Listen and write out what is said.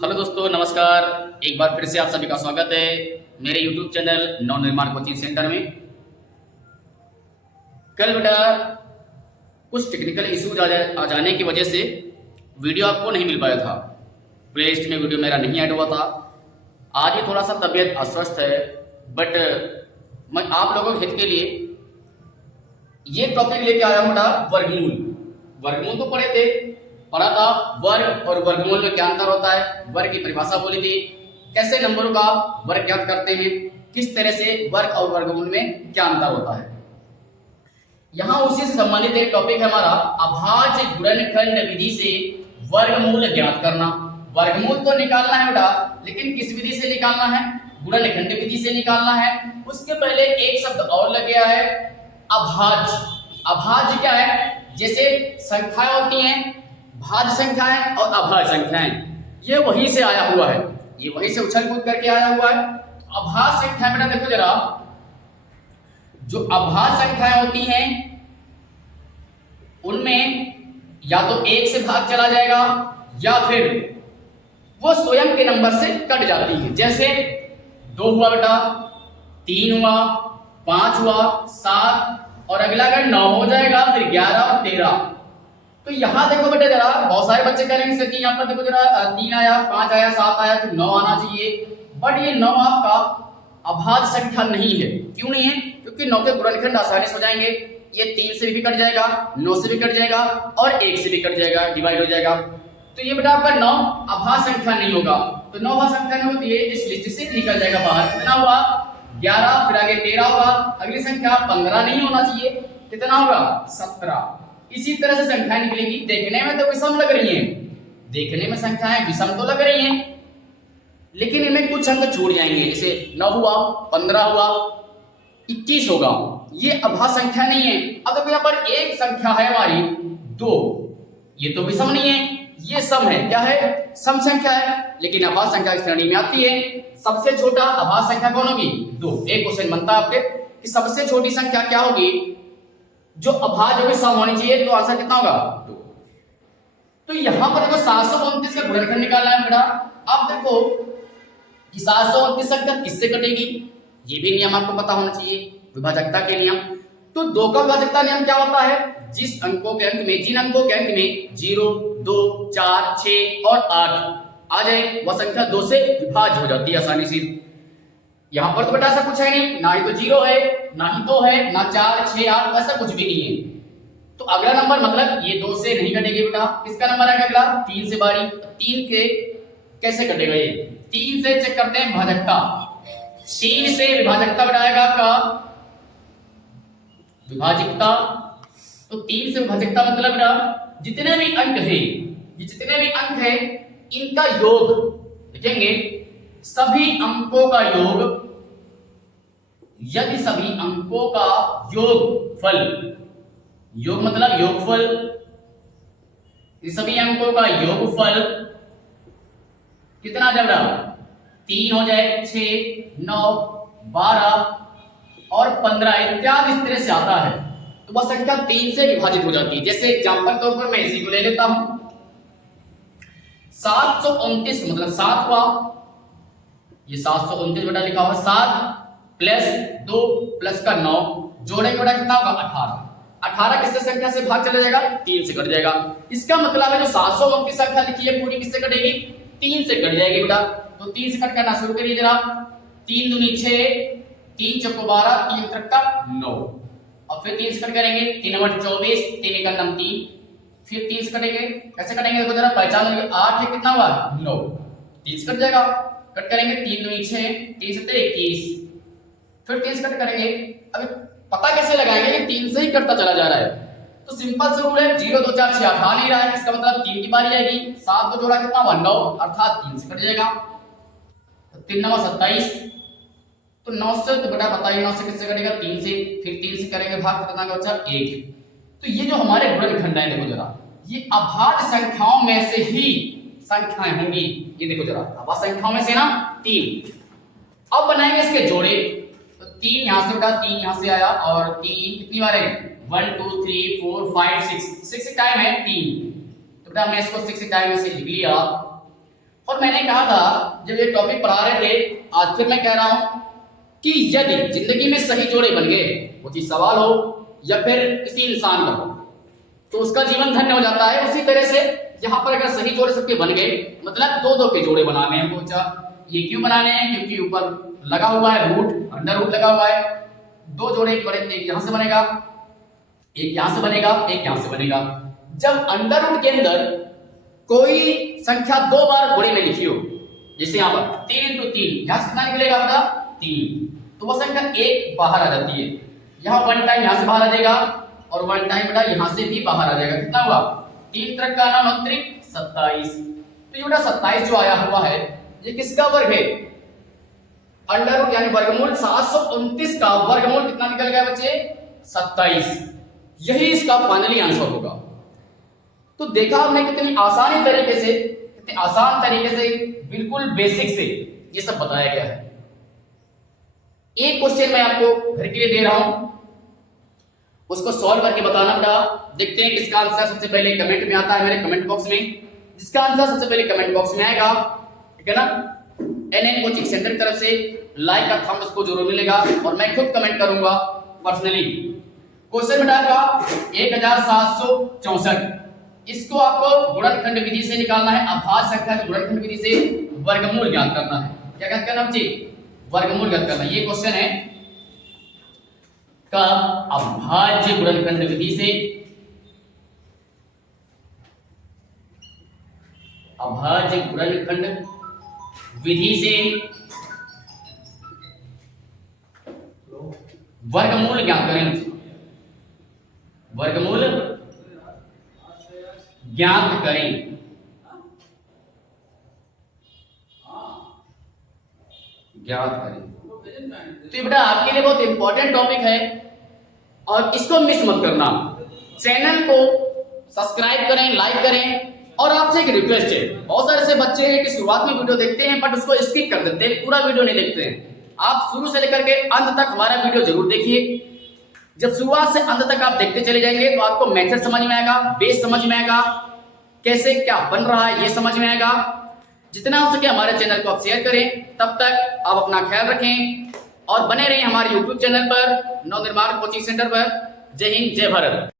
Hello दोस्तों, नमस्कार। एक बार फिर से आप सभी का स्वागत है मेरे YouTube चैनल नव निर्माण कोचिंग सेंटर में। कल बेटा कुछ टेक्निकल इश्यूज आ जाने की वजह से वीडियो आपको नहीं मिल पाया था। प्लेलिस्ट में वीडियो मेरा नहीं ऐड हुआ था। आज ही थोड़ा सा तबीयत अस्वस्थ है, बट मैं आप लोगों के हित के लिए ये टॉपिक लेके आया हूँ बेटा, वर्गमूल। वर्गमूल तो पढ़ा था वर्ग और वर्गमूल में क्या अंतर होता है, वर्ग की परिभाषा बोली थी, कैसे नंबरों का वर्ग ज्ञात करते हैं, किस तरह से वर्ग और वर्गमूल में क्या अंतर होता है। यहाँ उसी से संबंधित एक टॉपिक है हमारा, अभाज्य गुणनखंड विधि से वर्गमूल ज्ञात करना। वर्गमूल तो निकालना है बेटा, लेकिन किस विधि से निकालना है? गुणनखंड विधि से निकालना है। उसके पहले एक शब्द और लग गया है, अभाज्य। अभाज्य क्या है? जैसे संख्याएं होती हैं, भाज्य संख्याएं और अभाज्य संख्याएं, ये वहीं से आया हुआ है, ये वहीं से उछल कूद करके आया हुआ है। अभाज्य संख्याएं बेटा देखो जरा, जो अभाज्य संख्याएं होती हैं उनमें या तो एक से भाग चला जाएगा या फिर वो स्वयं के नंबर से कट जाती है। जैसे 2 हुआ बेटा, 3 हुआ, 5 हुआ, 7 और अगला अगर 9 हो जाएगा, फिर 11 और 13। तो यहां देखो बेटा जरा, बहुत सारे बच्चे करेंगे सर जी, यहाँ पर देखो जरा 3 आया, 5 आया, 7 आया, फिर 9 आना चाहिए, बट ये 9 आपका अभाज्य संख्या नहीं है। क्यों नहीं है? क्योंकि 9 के गुणनखंड आसानी से हो जाएंगे। ये 3 से भी कट जाएगा, 9 से भी कट जाएगा और 1 से भी कट जाएगा, डिवाइड हो जाएगा। तो ये बेटा आपका 9 अभाज्य संख्या नहीं होगा। तो 9 अभाज्य संख्या नहीं होती है, इस लिस्ट से निकल जाएगा बाहर। कितना हुआ? 11, फिर आगे 13 होगा, अगली संख्या 15 नहीं होना चाहिए, कितना होगा? 17। इसी तरह से संख्याएं निकलेंगी। देखने में तो विषम लग रही हैं, देखने में संख्याएं विषम तो लग रही हैं, लेकिन इनमें कुछ अंक छूट जाएंगे। जैसे 9 हुआ, 15 हुआ, 21 होगा, ये अभाज्य संख्या नहीं है। अब देखो यहाँ पर एक संख्या है हमारी 2, ये तो विषम नहीं है, ये सम है। क्या है? सम संख्या है, लेकिन अभाज्य संख्या की श्रेणी में आती है। सबसे छोटा अभाज्य संख्या कौन होगी? 2। एक क्वेश्चन बनता है आपके कि सबसे छोटी संख्या क्या होगी जो अभाज्य होगी, सम होनी चाहिए, तो आंसर कितना होगा? 2। तो यहां पर देखो 729 का गुणनखंड निकालना है बेटा। अब देखो कि 729 संख्या किससे कटेगी, ये भी नियम आपको पता होना चाहिए, विभाजकता के नियम। तो 2 का विभाजकता नियम क्या होता है? जिन अंकों के अंक में 0, 2, 4, 6 और 8 आ जाए, वह संख्या 2 से विभाज्य हो जाती है आसानी से। यहां पर तो बेटा ऐसा कुछ है नहीं, ना ही तो 0 है, ना ही 2 है, ना 4, 6, 8, ऐसा कुछ भी नहीं है। तो अगला नंबर मतलब ये 2 से नहीं कटेगी बेटा। किसका नंबर आएगा अगला? 3 से बारी। 3 के कैसे कटेगा? ये 3 से चेक करते हैं विभाजकता। 3 से विभाजकता बढ़ाएगा आपका विभाजकता। तो 3 से विभाजकता मतलब बेटा जितने भी अंक है, ये जितने भी अंक है इनका योग लिखेंगे, सभी अंकों का योग, यदि सभी अंकों का योगफल, योग मतलब योगफल, सभी अंकों का योगफल कितना जब 3 हो जाए, 6, 9, 12 और 15 इत्यादि इस तरह से आता है, तो वह संख्या 3 से विभाजित हो जाती है। जैसे एग्जांपल तौर पर मैं इसी को ले लेता हूं, 729 मतलब 7 हुआ, ये 729 बेटा लिखा हुआ, 7 प्लस 2 प्लस का 9 जोड़ेंगे बेटा कितना होगा? 18। 18 किससे संख्या से भाग चला जाएगा? 3 से कट जाएगा। इसका मतलब है जो 729 संख्या लिखी है पूरी किससे कटेगी? 3 से कट जाएगी बेटा। तो 3 से कट करना शुरू करिए जरा। 3 दूनी 6, 3 चौको 12, 3 त्रिका 9 और फिर 3 से कट करेंगे, 3 × 24, 3 × 9 3, फिर 3 से कटेंगे। कैसे कटेंगे देखो जरा, पहचान लीजिए। 8 है, कितना हुआ? 9, 3 से कट जाएगा। कट करेंगे, 3 दूनी 6, 3 से 21, फिर 3 से कट करेंगे। अभी पता कैसे लगाएंगे कि 3 से ही कटता चला जा रहा है? तो सिंपल से रूल है, 0, 2, 4, 6, 8 आ नहीं रहा है, इसका मतलब 3 की बारी आएगी। 7 को जोड़ा कितना हुआ? 9, अर्थात 3 से कट जाएगा। तो 3 9 27, तो 9 से तो बेटा बताइए 9 से किससे कटेगा? 3 से, फिर 3 से करेंगे भाग, कितना का बचा? 1। तो ये जो हमारे गुणनखंड है देखो जरा, ये अभाज्य संख्याओं में से ही संख्याएं होंगी। ये देखो जरा, अभाज्य संख्याओं में से ना 3। अब बनाएंगे इसके जोड़े। तो 3 यहां से बेटा, 3 यहां से आया और 3 कितनी बार है? 1 2 3 4 5 6 टाइम है 3। तो बेटा मैं इसको 6 टाइम से लिख लिया। और मैंने कहा था जब ये टॉपिक पढ़ा रहे थे, आज फिर मैं कह रहा हूं कि यदि जिंदगी में सही जोड़े बन गए, वो चीज सवाल हो या फिर किसी इंसान का हो, तो उसका जीवन धन्य हो जाता है। उसी तरह से यहाँ पर अगर सही जोड़े सबके बन गए, मतलब दो दो के जोड़े बनाने हैं, वो ये क्यों बनाने हैं, क्योंकि ऊपर लगा हुआ है रूट, अंडर रूट लगा हुआ है। दो जोड़े एक यहां से बनेगा, एक यहां से बनेगा, एक यहां से बनेगा। जब अंडर रूट के अंदर कोई संख्या दो बार गुणे में लिखी हो, जैसे यहां पर 3 इंटू 3, यहां से कितना निकलेगा आपका 3, तो वो संख्या एक बाहर आ जाती है। यहां 1 टाइम यहां से बाहर आ जाएगा और 1 टाइम बेटा यहां से भी बाहर आ जाएगा। कितना हुआ 3 त्रिक का 9 त्रिक 27। तो ये बेटा 27 जो आया हुआ है ये किसका वर्ग है, अंडर रूट यानी वर्गमूल 729 का वर्गमूल कितना निकल गया बच्चे 27। यही इसका फाइनली आंसर होगा। तो देखा हमने कितनी आसानी तरीके से, कितने आसान तरीके से, बिल्कुल बेसिक से ये सब बताया गया है। एक क्वेश्चन मैं आपको घर के लिए दे रहा हूं, उसको सॉल्व करके बताना बेटा। देखते हैं किसका आंसर सबसे पहले कमेंट में आता है, मेरे कमेंट बॉक्स में। जिसका आंसर सबसे पहले कमेंट बॉक्स में आएगा, ठीक है ना, एनएन कोचिंग सेंटर की तरफ से लाइक का थंब उसको जरूर मिलेगा और मैं खुद कमेंट करूंगा पर्सनली। क्वेश्चन बेटा का 1764, इसको आपको गुणनखंड विधि से निकालना है। अभाज्य संख्या के गुणनखंड विधि से वर्गमूल ज्ञात करना है। क्या ज्ञात करना बच्चे, वर्गमूल ज्ञात करना। ये क्वेश्चन है का अभाज्य गुणनखंड विधि से, अभाज्य गुणनखंड विधि से वर्गमूल ज्ञात करें। वर्गमूल ज्ञात करें। ज्ञात करें। तो ये बेटा आपके लिए बहुत इंपॉर्टेंट टॉपिक है और इसको मिस मत करना। चैनल को सब्सक्राइब करें, लाइक करें। और आपसे एक रिक्वेस्ट है, बहुत सारे ऐसे बच्चे हैं कि शुरुआत में वीडियो देखते हैं बट उसको स्किप कर देते हैं, पूरा वीडियो नहीं देखते हैं। आप शुरू से लेकर के अंत तक हमारा वीडियो जरूर देखिए। जब शुरुआत से अंत तक आप देखते चले जाएंगे तो आपको मेथड समझ में आएगा, बेस समझ में आएगा, कैसे क्या बन रहा है ये समझ में आएगा। जितना हो सके हमारे चैनल को आप शेयर करें। तब तक आप अपना ख्याल रखें और बने रहें हमारे YouTube चैनल पर, नव निर्माण कोचिंग सेंटर पर। जय हिंद, जय भारत।